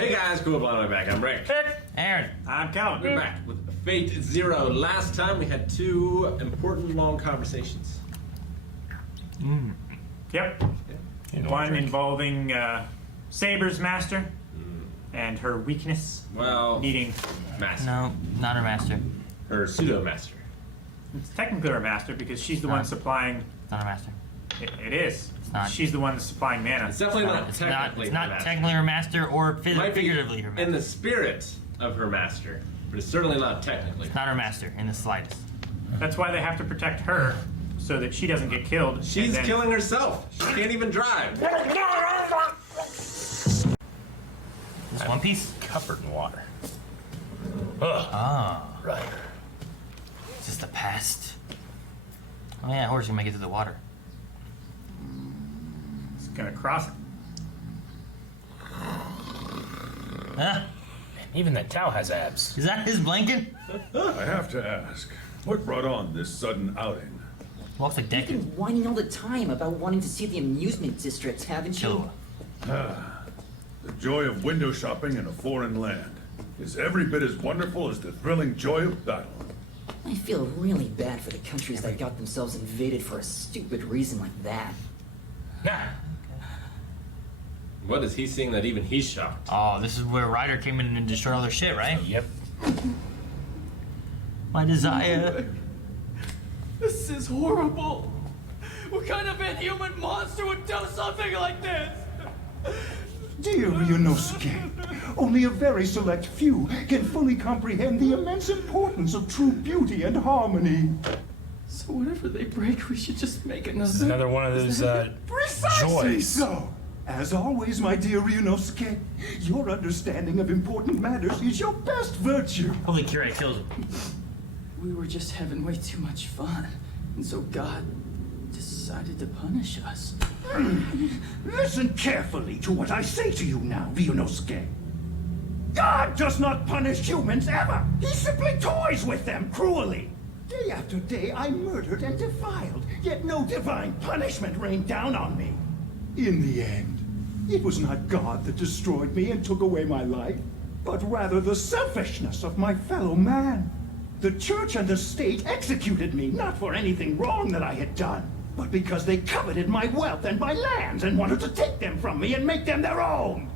Hey guys, cool blonde back. I'm Rick. Aaron. I'm Calvin. We're back with Fate Zero. Last time we had two important long conversations. Yep. One involving Saber's master and her weakness. Well, Needing. master. No, not her master. Her pseudo master. It's technically her master because she's the one supplying. It's not her master. It is. It's not. She's the one that's supplying mana. It's definitely not It's technically not her master. technically her master or Might be figuratively her master. in the spirit of her master, but it's certainly not technically. It's not her master in the slightest. That's why they have to protect her so that she doesn't get killed. She's and then- killing herself. She can't even drive. Just one piece. Covered in water. Ah, Right. it's just the past. Oh yeah, horse can make it to the water. It's gonna cross it. Huh? Even that cow has abs. Is that his blanket? I have to ask, what brought on this sudden outing? Walks like You've Deckard. been whining all the time about wanting to see the amusement district, haven't you? Chill. The joy of window shopping in a foreign land is every bit as wonderful as the thrilling joy of battle. I feel really bad for the countries that got themselves invaded for a stupid reason like that. Nah. What is he seeing that even he's shocked? Oh, this is where Ryder came in and destroyed all their shit, right? Yep. My desire. This is horrible. What kind of inhuman monster would do something like this? Dear Ryunosuke, only a very select few can fully comprehend the immense importance of true beauty and harmony. So whatever they break, we should just make another. This is another one of those Precisely joys. so. As always, my dear Ryunosuke, your understanding of important matters is your best virtue. Holy Kirai kills him. We were just having way too much fun, and so God decided to punish us. Listen carefully to what I say to you now, Ryunosuke. God does not punish humans ever. He simply toys with them cruelly. Day after day, I murdered and defiled, yet no divine punishment rained down on me. In the end, it was not God that destroyed me and took away my life, but rather the selfishness of my fellow man. The church and the state executed me, not for anything wrong that I had done, but because they coveted my wealth and my lands and wanted to take them from me and make them their own.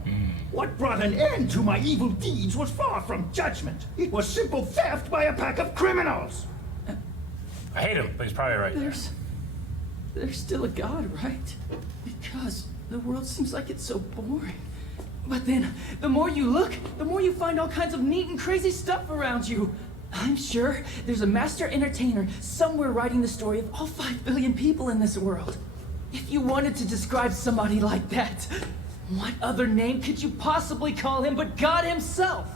What brought an end to my evil deeds was far from judgment. It was simple theft by a pack of criminals. I hate him, but he's probably right. There's still a God, right? Because the world seems like it's so boring. But then, the more you look, the more you find all kinds of neat and crazy stuff around you. I'm sure there's a master entertainer somewhere writing the story of all 5 billion people in this world. If you wanted to describe somebody like that, what other name could you possibly call him but God himself?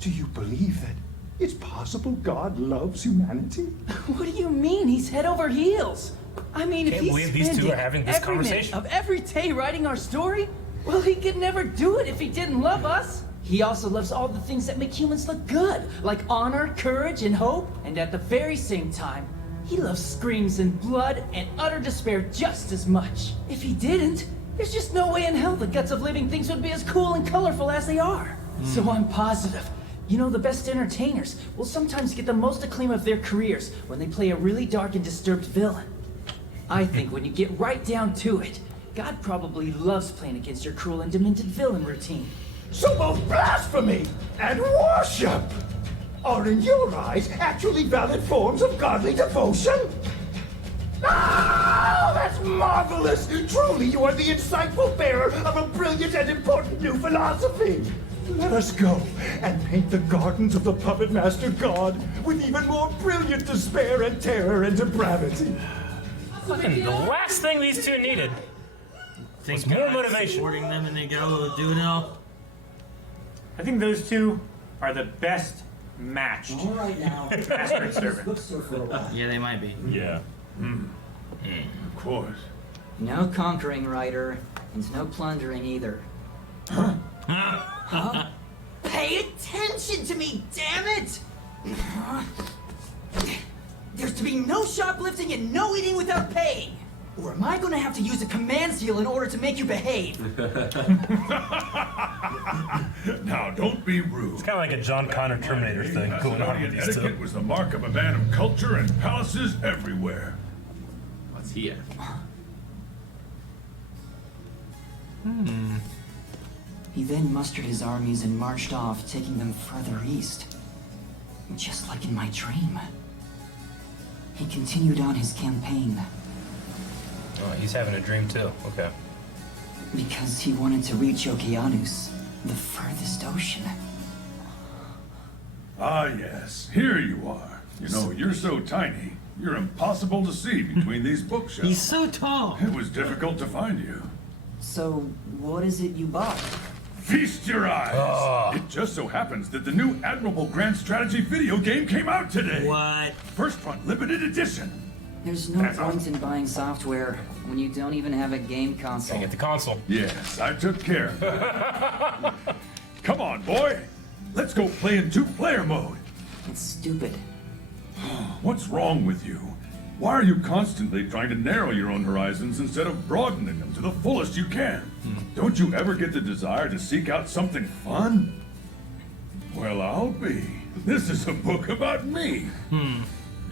Do you believe that it's possible God loves humanity? What do you mean? He's head over heels. I mean, if Can't he's believe these two spending are having this every minute conversation. of every day writing our story, well, he could never do it if he didn't love us. He also loves all the things that make humans look good, like honor, courage, and hope. And at the very same time, he loves screams and blood and utter despair just as much. If he didn't, there's just no way in hell the guts of living things would be as cool and colorful as they are. So I'm positive. You know, the best entertainers will sometimes get the most acclaim of their careers when they play a really dark and disturbed villain. I think when you get right down to it, God probably loves playing against your cruel and demented villain routine. So both blasphemy and worship are, in your eyes, actually valid forms of godly devotion? Ah, that's marvelous! Truly, you are the insightful bearer of a brilliant and important new philosophy. Let us go and paint the gardens of the puppet master God with even more brilliant despair and terror and depravity. Fucking the last thing these two needed was more motivation. Supporting them and they go do it all. I think those two are the best matched. All right now. Master and servant. Bookstore for a while. Yeah, they might be. Yeah. Of course. No conquering, Ryder, and no plundering either. Pay attention to me, damn it! There's to be no shoplifting and no eating without paying. Or am I gonna have to use a command seal in order to make you behave? Now, don't be rude. It's kind of like a John Connor Terminator thing going on with Macedonian these etiquette two. was the mark of a man of culture and palaces everywhere. What's he at? He then mustered his armies and marched off, taking them further east. Just like in my dream. He continued on his campaign Oh, he's having a dream too. Okay. because he wanted to reach Okeanos, the furthest ocean. Ah, yes. Here you are. You know, you're so tiny, you're impossible to see between these bookshelves. He's so tall. It was difficult to find you. So, what is it you bought? Feast your eyes! It just so happens that the new Admirable Grand Strategy video game came out today. What? First one, limited edition. There's no point in buying software when you don't even have a game console. Get the console. Yes, I took care of that. Come on, boy. Let's go play in two-player mode. It's stupid. What's wrong with you? Why are you constantly trying to narrow your own horizons instead of broadening them to the fullest you can? Don't you ever get the desire to seek out something fun? Well, I'll be. This is a book about me.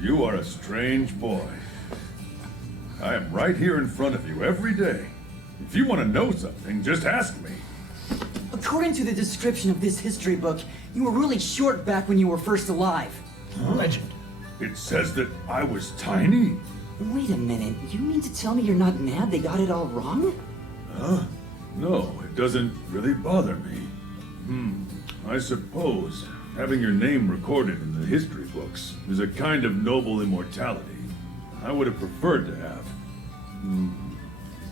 You are a strange boy. I am right here in front of you every day. If you want to know something, just ask me. According to the description of this history book, you were really short back when you were first alive. Legend. It says that I was tiny? Wait a minute, you mean to tell me you're not mad they got it all wrong? No, it doesn't really bother me. I suppose having your name recorded in the history books is a kind of noble immortality I would have preferred to have.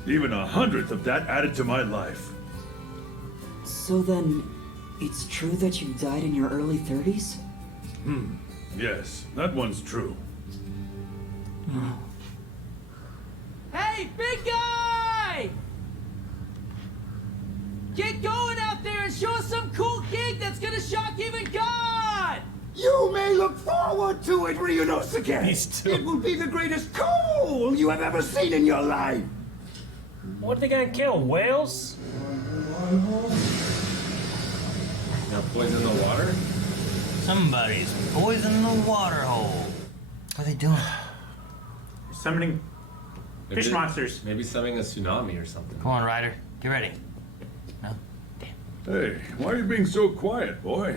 Even 100th of that added to my life. So then, it's true that you died in your early 30s? Yes, that one's true. Hey, big guy! Get going out there and show us some cool gig that's gonna shock even God! You may look forward to it, Ryunosuke. These two. It will be the greatest cool you have ever seen in your life. What are they gonna kill? Whales? Now poison the water? Somebody's poisoning the water hole. What are they doing? Summoning Maybe fish monsters. Maybe summoning a tsunami or something. Come on, Ryder. Get ready. No? Damn. Hey, why are you being so quiet, boy?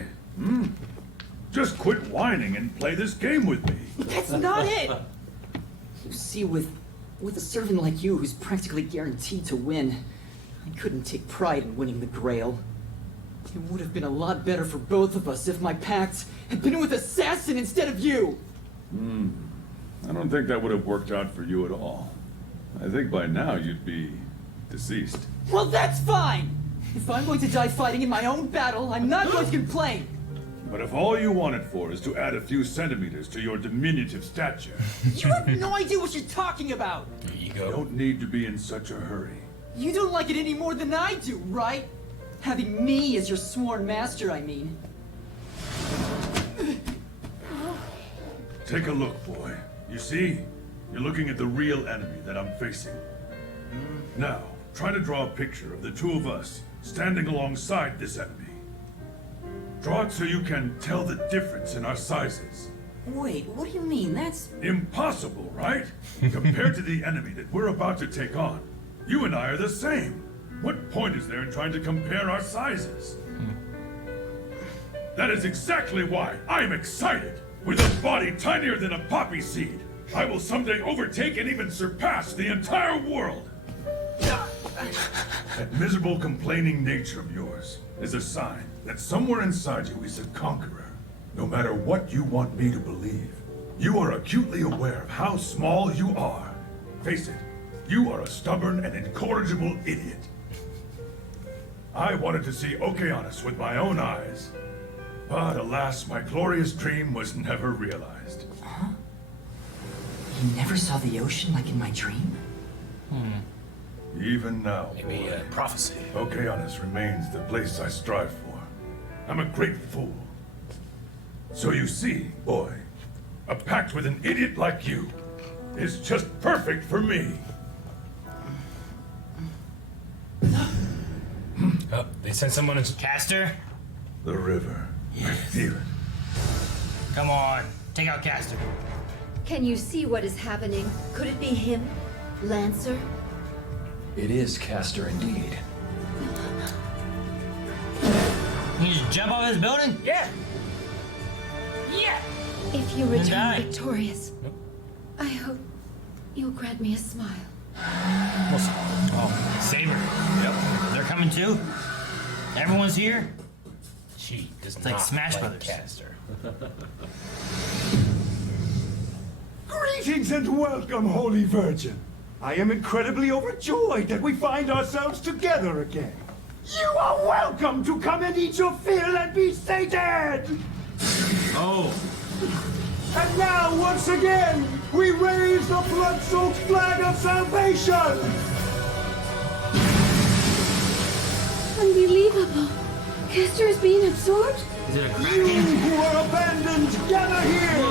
Just quit whining and play this game with me. That's not it! You see, with a servant like you who's practically guaranteed to win, I couldn't take pride in winning the Grail. It would have been a lot better for both of us if my pact had been with Assassin instead of you! I don't think that would have worked out for you at all. I think by now you'd be deceased. Well, that's fine! If I'm going to die fighting in my own battle, I'm not going to complain! But if all you wanted for is to add a few centimeters to your diminutive stature, You have no idea what you're talking about! you don't need to be in such a hurry. You don't like it any more than I do, right? Having me as your sworn master, I mean. Take a look, boy. You see? You're looking at the real enemy that I'm facing. Now, try to draw a picture of the two of us standing alongside this enemy. Draw it so you can tell the difference in our sizes. Wait, what do you mean? That's... Impossible, right? Compared to the enemy that we're about to take on, you and I are the same. What point is there in trying to compare our sizes? That is exactly why I'm excited. With a body tinier than a poppy seed, I will someday overtake and even surpass the entire world. That miserable, complaining nature of yours is a sign that somewhere inside you is a conqueror. No matter what you want me to believe, you are acutely aware of how small you are. Face it, you are a stubborn and incorrigible idiot. I wanted to see Okeanos with my own eyes. But alas, my glorious dream was never realized. You never saw the ocean like in my dream? Even now, Maybe boy, prophecy. Okeanos remains the place I strive for. I'm a great fool. So you see, boy, a pact with an idiot like you is just perfect for me. Oh, they sent someone in. Caster, The river. I feel it. Come on, take out Castor. Can you see what is happening? Could it be him? Lancer? It is Castor indeed. Can you just jump off this building? Yeah. Yeah. If you Then return die. victorious, I hope you'll grant me a smile. Oh, Saber. Yep. They're coming too. Everyone's here. She does like not Smash like Brothers. Castor. Greetings and welcome, Holy Virgin. I am incredibly overjoyed that we find ourselves together again. You are welcome to come and eat your fill and be sated! Oh. And now, once again, we raise the blood-soaked flag of salvation! Unbelievable. Castor is being absorbed? Is it a You Kraken? who are abandoned, gather here!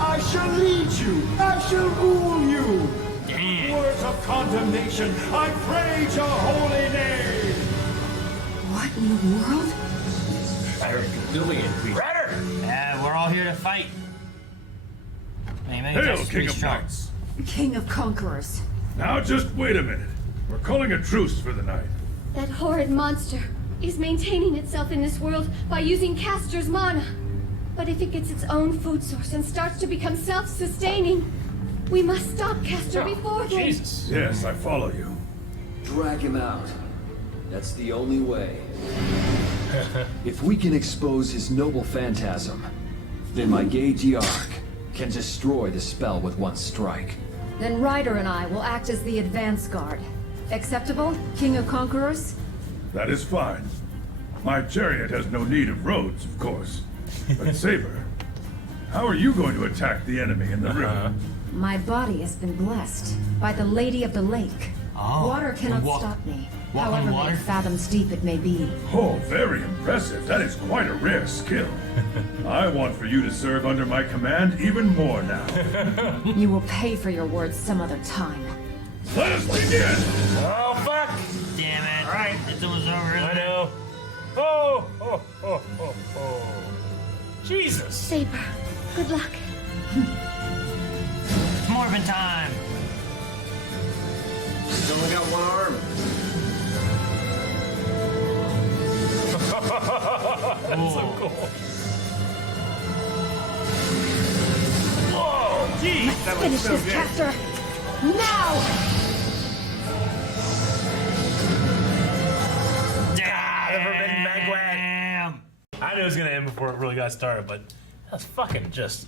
I shall lead you! I shall rule you! Damn. Words of condemnation, I praise your holy name! What in the world? Doing it. Ryder! Yeah, we're all here to fight. Hey, maybe Hail, that's King pretty of strong. Knights. King of Conquerors. Now just wait a minute. We're calling a truce for the night. That horrid monster is maintaining itself in this world by using Castor's mana. But if it gets its own food source and starts to become self-sustaining, we must stop Castor before then. Jesus. Yes, I follow you. Drag him out. That's the only way. If we can expose his noble phantasm, then my gay Diarch can destroy the spell with one strike. Then Ryder and I will act as the advance guard. Acceptable, King of Conquerors? That is fine. My chariot has no need of roads, of course. But Saber, how are you going to attack the enemy in the river? My body has been blessed by the Lady of the Lake. Oh, Water cannot walk- stop me, walk on however water? many fathoms deep it may be. Oh, very impressive. That is quite a rare skill. I want for you to serve under my command even more now. You will pay for your words some other time. Let us begin! Oh, fuck! Damn it. All right. It's almost over. I isn't it? know. Oh, oh, oh, oh, oh. Jesus. Saber, good luck. It's Morphin time. He's only got one arm. That's so cool. Whoa, jeez, that was Finish so this, good. Castor! Now! Damn. I knew it was gonna end before it really got started, but that's fucking just.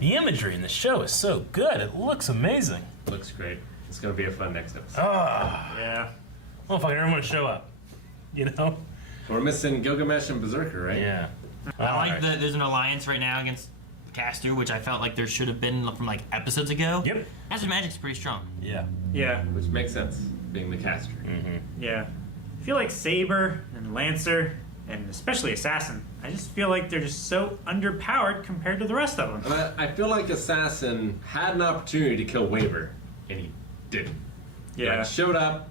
The imagery in the show is so good. It looks amazing. Looks great. It's gonna be a fun next episode. Ah, yeah. Well, fucking everyone show up. You know? We're missing Gilgamesh and Berserker, right? Yeah. I like that there's an alliance right now against Castor, which I felt like there should have been from like episodes ago. Yep. Castor's magic's pretty strong. Yeah. Yeah, Which makes sense, being the caster. yeah. I feel like Saber and Lancer, and especially Assassin, I just feel like they're just so underpowered compared to the rest of them. But I feel like Assassin had an opportunity to kill Waver, and he didn't. Yeah. Like, showed up,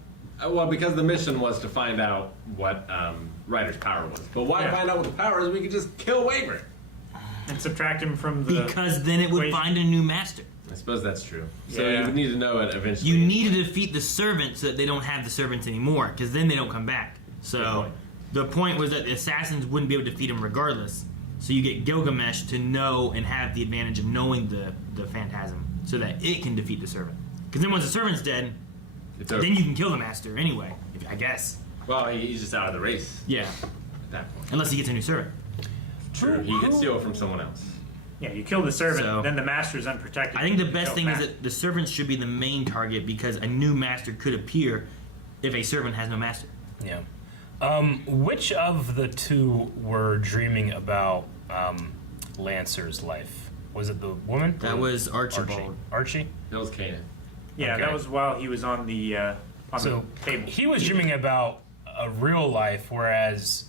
well, because the mission was to find out what Ryder's power was. But why Yeah. find out what the power is? We could just kill Waver. And subtract him from the... Because then it would equation. find a new master. I suppose that's true. So Yeah. you would need to know it eventually. You need to defeat the servants so that they don't have the servants anymore, because then they don't come back. Good So point. the point was that the assassins wouldn't be able to defeat him regardless. So you get Gilgamesh to know and have the advantage of knowing the phantasm, so that it can defeat the servant. Because then once the servant's dead, It's over. then you can kill the master anyway, I guess. Well, he's just out of the race Yeah, at that point. unless he gets a new servant. True. He could steal from someone else. Yeah, you kill the servant, So- then the master's unprotected. I think the You best go thing is back. that the servants should be the main target, because a new master could appear if a servant has no master. Yeah. Which of the two were dreaming about Lancer's life? Was it the woman? That was Archibald. Archie? That was Kanan. Yeah, Okay. that was while he was on the So table. he was dreaming about a real life, whereas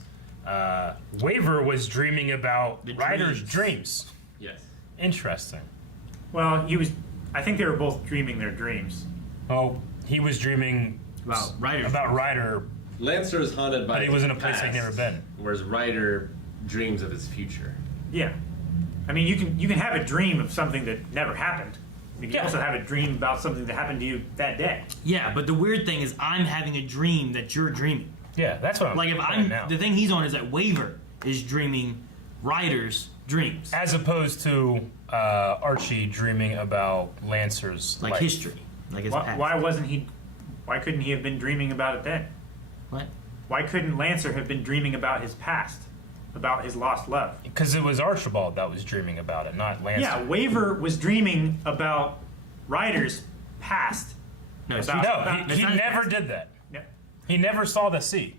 Waver was dreaming about The Ryder's dreams. dreams. Yes. Interesting. Well, he was... I think they were both dreaming their dreams. Oh, he was dreaming About Ryder. about Ryder. Lancer is haunted by But he was in a his place he'd past, never been. Whereas Ryder dreams of his future. Yeah. I mean, you can have a dream of something that never happened. You can also have a dream about something that happened to you that day. Yeah, but the weird thing is I'm having a dream that you're dreaming. Yeah, that's what I'm Like if saying now. the thing he's on is that Waver is dreaming Ryder's dreams. As opposed to Archie dreaming about Lancer's Like life. history. Like his past. Why couldn't he have been dreaming about it then? What? Why couldn't Lancer have been dreaming about his past? About his lost love? Because it was Archibald that was dreaming about it, not Lancer. Yeah, Waver was dreaming about Ryder's past. No, he never did that. Yeah. He never saw the sea.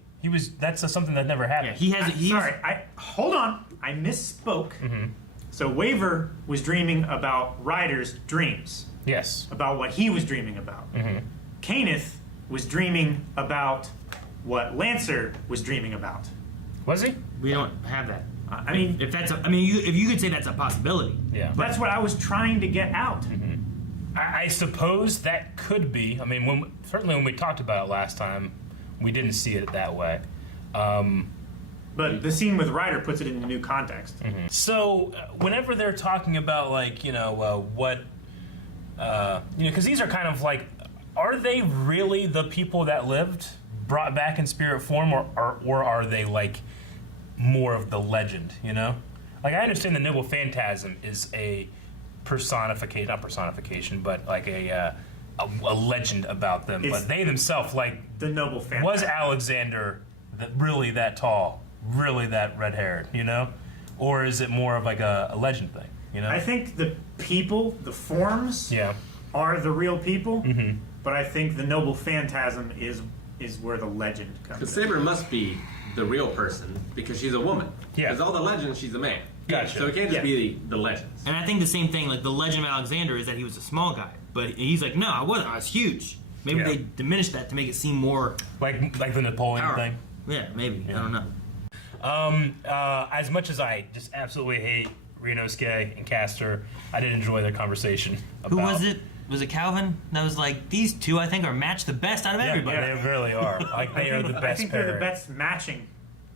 That's something that never happened. Yeah, Sorry, hold on. I misspoke. So Waver was dreaming about Ryder's dreams. Yes. About what he was dreaming about. Kenneth was dreaming about what Lancer was dreaming about. Was he? We don't have that. I mean, if you could say that's a possibility. Yeah. That's what I was trying to get out. I suppose that could be. I mean, certainly when we talked about it last time, we didn't see it that way. But the scene with Ryder puts it in a new context. So whenever they're talking about because these are kind of like, are they really the people that lived, brought back in spirit form, or are they like more of the legend? You know, like I understand the noble phantasm is a personification, not personification, but like a legend about them. But they themselves, like the noble phantasm, was Alexander really that tall, really that red haired? You know, or is it more of like a legend thing? You know, I think the people, the forms, are the real people. But I think the noble phantasm is where the legend comes. Because Saber must be the real person because she's a woman. Yeah. Because all the legends, she's a man. Gotcha. So it can't just be the legends. And I think the same thing, like the legend of Alexander is that he was a small guy, but he's like, no, I wasn't. I was huge. Maybe they diminished that to make it seem more like the Napoleon powerful. thing. Yeah, maybe. I don't know. As much as I just absolutely hate Renosuke and Castor, I did enjoy their conversation. Who was it? Was it Calvin? That was like, these two I think are matched the best out of everybody. They really are. Like they are the best I think they're the pairing. best matching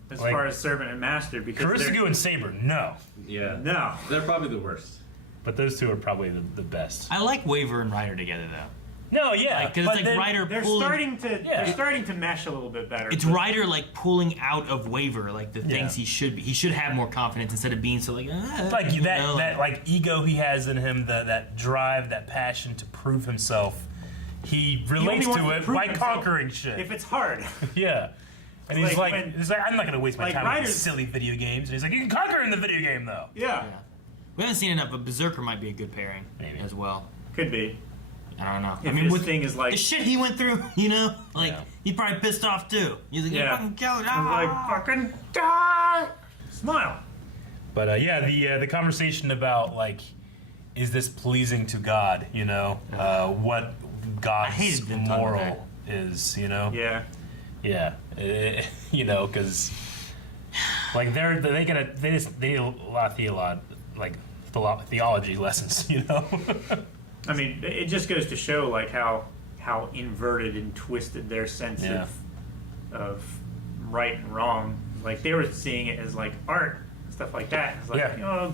as Like, far as servant and master because Kurisugu and Saber, no. Yeah. No. They're probably the worst. But those two are probably the best. I like Waver and Ryder together though. No, yeah. Because it's like Ryder they're pulling... they're starting to mesh a little bit better. It's Ryder like pulling out of Waver like the things he should be. He should have more confidence instead of being so like that ego he has in him, that drive, that passion to prove himself. He relates to it by conquering shit. If it's hard. Yeah. And he's like, I'm not going to waste my like time Ryder's, with silly video games. And he's like, you can conquer in the video game though. Yeah. We haven't seen enough, but Berserker might be a good pairing as well. Could be. I don't know. If his thing is like the shit he went through, you know, like he probably pissed off too. He's like, you fucking killed it. Like fucking die. Smile. But the conversation about like, is this pleasing to God? You know, what God's moral is. You know. Yeah. Yeah. You know, because like they need a lot of theology lessons. You know. I mean, it just goes to show like how inverted and twisted their sense of right and wrong. Like they were seeing it as like art and stuff like that. It's like you know,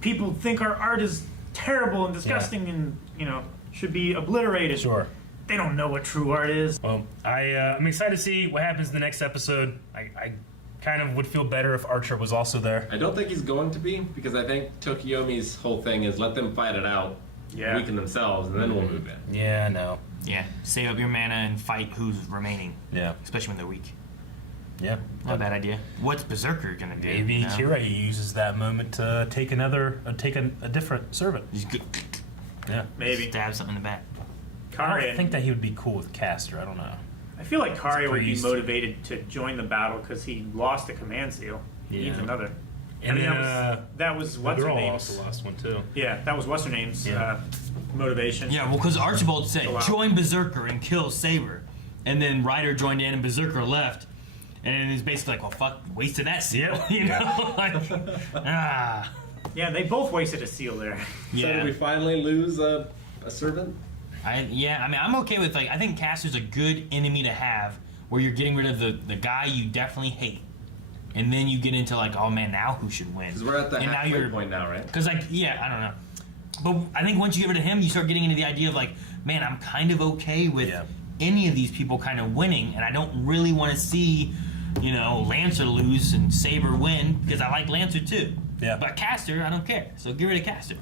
people think our art is terrible and disgusting and you know should be obliterated. Sure. They don't know what true art is. Well, I'm excited to see what happens in the next episode. I kind of would feel better if Archer was also there. I don't think he's going to be because I think Tokiyomi's whole thing is let them fight it out. Weaken themselves, and then we'll move in. Yeah, no. Yeah, save up your mana and fight who's remaining. Yeah. Especially when they're weak. Yeah. Not a bad idea. What's Berserker gonna do? Maybe Kirei uses that moment to take a different servant. Yeah. Maybe. Stab something in the back. I don't think that he would be cool with Castor. I don't know. I feel like Kari would be motivated to join the battle because he lost a command seal. He needs another. And that was what's her name's. also lost one too. Yeah, that was what's her name's motivation. Yeah, well, because Archibald said, join Berserker and kill Saber. And then Ryder joined in and Berserker left. And it's basically like, well, fuck, wasted that seal. You know? Yeah, they both wasted a seal there. So did we finally lose a servant? I mean, I'm okay with, like, I think Castor's a good enemy to have where you're getting rid of the guy you definitely hate. and then you get into like, oh man, now who should win? Because we're at the and halfway point now, right? Because like, yeah, I don't know. But I think once you get rid of him, you start getting into the idea of like, man, I'm kind of okay with any of these people kind of winning, and I don't really want to see, you know, Lancer lose and Saber win because I like Lancer too. Yeah. But Caster, I don't care. So get rid of Caster.